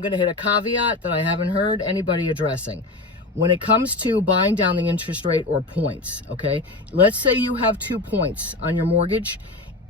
I'm going to hit a caveat that I haven't heard anybody addressing. When it comes to buying down the interest rate or points, okay? Let's say you have 2 points on your mortgage.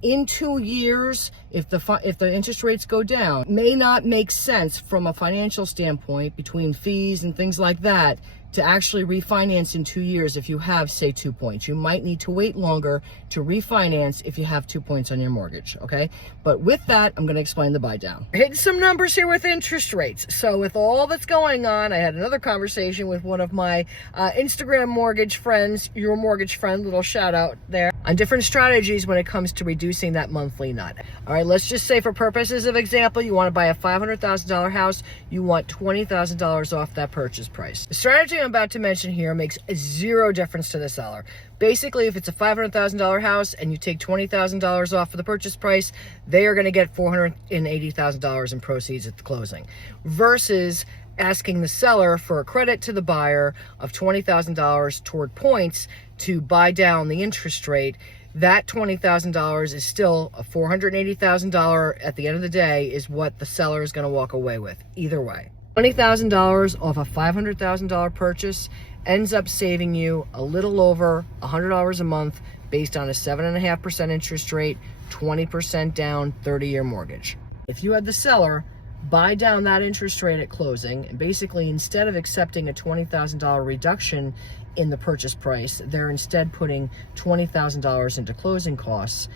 In 2 years, if the interest rates go down, it may not make sense from a financial standpoint between fees and things like that to actually refinance in 2 years if you have, say, 2 points. You might need to wait longer to refinance if you have 2 points on your mortgage, okay? But with that, I'm going to explain the buy down. Hitting some numbers here with interest rates. So with all that's going on, I had another conversation with one of my Instagram mortgage friends, your mortgage friend, little shout out there, on different strategies when it comes to reducing that monthly nut. All right, let's just say for purposes of example, you want to buy a $500,000 house, you want $20,000 off that purchase price. The strategy I'm about to mention here makes zero difference to the seller. Basically, if it's a $500,000 house and you take $20,000 off of the purchase price, they are going to get $480,000 in proceeds at the closing, versus asking the seller for a credit to the buyer of $20,000 toward points to buy down the interest rate. That $20,000 is still a $480,000 at the end of the day is what the seller is going to walk away with either way. $20,000 off a $500,000 purchase ends up saving you a little over $100 a month based on a 7.5% interest rate, 20% down, 30-year mortgage. If you had the seller buy down that interest rate at closing, and basically instead of accepting a $20,000 reduction in the purchase price, they're instead putting $20,000 into closing costs,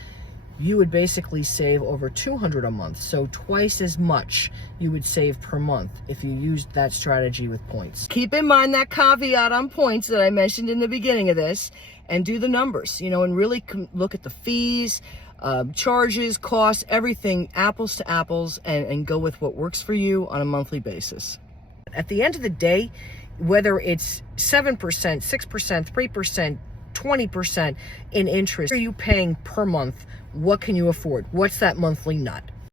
you would basically save over $200 a month. So twice as much you would save per month if you used that strategy with points. Keep in mind that caveat on points that I mentioned in the beginning of this, and do the numbers, and really look at the fees, charges, costs, everything, apples to apples, and go with what works for you on a monthly basis. At the end of the day, whether it's 7%, 6%, 3%, 20% in interest, what are you paying per month? What can you afford? What's that monthly nut?